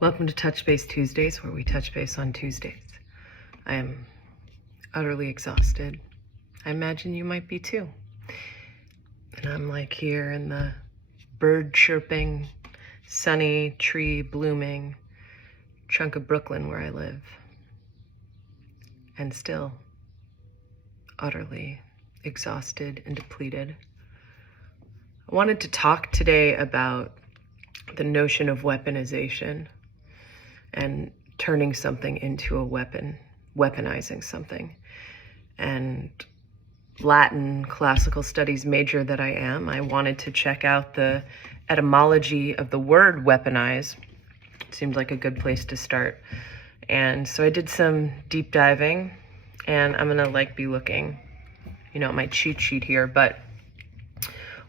Welcome to Touch Base Tuesdays, where we touch base on Tuesdays. I am utterly exhausted. I imagine you might be too. And I'm like here in the bird chirping, sunny, tree blooming chunk of Brooklyn where I live. And still utterly exhausted and depleted. I wanted to talk today about the notion of weaponization and turning something into a weapon, weaponizing something. And Latin classical studies major that I am, I wanted to check out the etymology of the word weaponize. It seemed like a good place to start. And so I did some deep diving, and I'm gonna be looking, at my cheat sheet here, but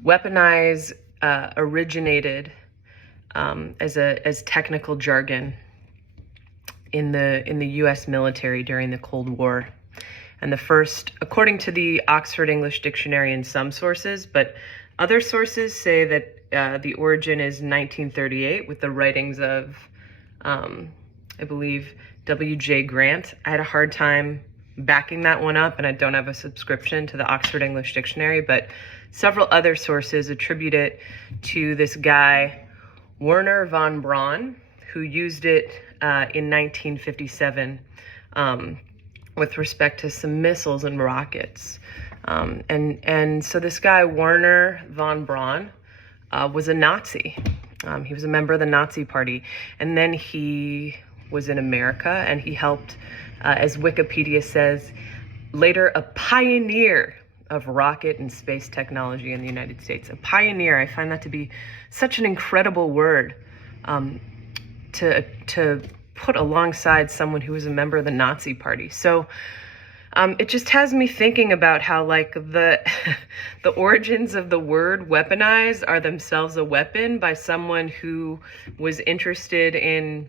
weaponize originated as technical jargon in the U.S. military during the Cold War. And the first, according to the Oxford English Dictionary in some sources, but other sources say that the origin is 1938 with the writings of, I believe, W.J. Grant. I had a hard time backing that one up, and I don't have a subscription to the Oxford English Dictionary, but several other sources attribute it to this guy, Werner von Braun, who used it in 1957 with respect to some missiles and rockets. And so this guy, Werner von Braun, was a Nazi. He was a member of the Nazi Party. And then he was in America, and he helped, as Wikipedia says, later a pioneer of rocket and space technology in the United States. A pioneer, I find that to be such an incredible word to put alongside someone who was a member of the Nazi Party. So it just has me thinking about how the the origins of the word weaponize are themselves a weapon by someone who was interested in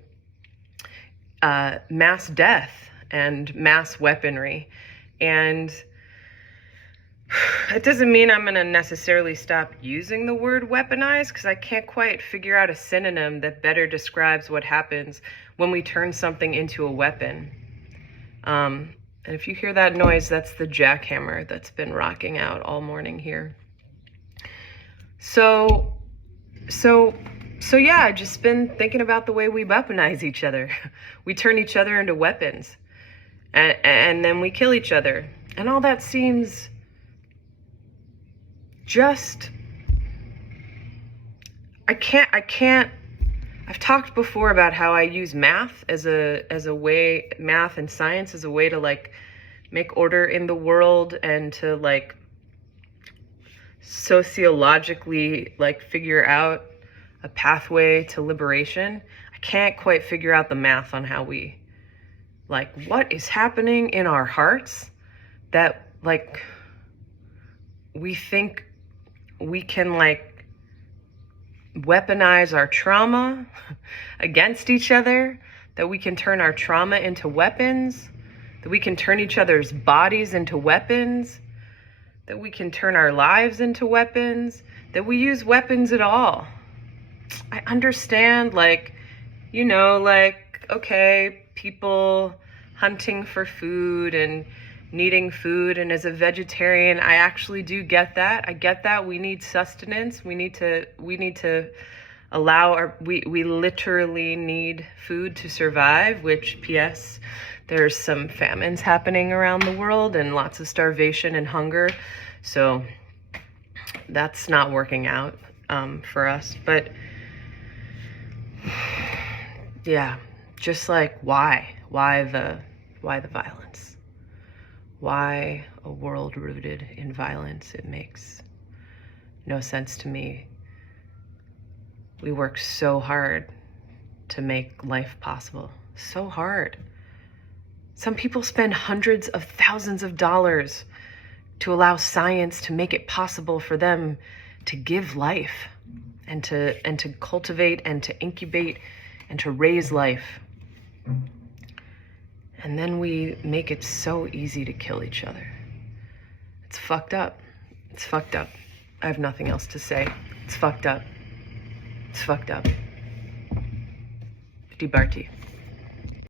mass death and mass weaponry. And it doesn't mean I'm going to necessarily stop using the word weaponize, because I can't quite figure out a synonym that better describes what happens when we turn something into a weapon. And if you hear that noise, that's the jackhammer that's been rocking out all morning here. So yeah, I've just been thinking about the way we weaponize each other. We turn each other into weapons, and then we kill each other. And all that seems just, I can't, I've talked before about how I use math as a way, math and science as a way to make order in the world and to sociologically figure out a pathway to liberation. I can't quite figure out the math on how we, what is happening in our hearts that we think we can weaponize our trauma against each other, that we can turn our trauma into weapons, that we can turn each other's bodies into weapons, that we can turn our lives into weapons, that we use weapons at all. I understand, okay, people hunting for food and needing food, and as a vegetarian, I actually do get that. I get that we need sustenance. We need to allow we literally need food to survive, which PS, there's some famines happening around the world and lots of starvation and hunger. So that's not working out for us. But yeah, just why the violence? Why a world rooted in violence? It makes no sense to me. We work so hard to make life possible. So hard. Some people spend hundreds of thousands of dollars to allow science to make it possible for them to give life and to cultivate and to incubate and to raise life. And then we make it so easy to kill each other. It's fucked up. It's fucked up. I have nothing else to say. It's fucked up. It's fucked up. Di Barti.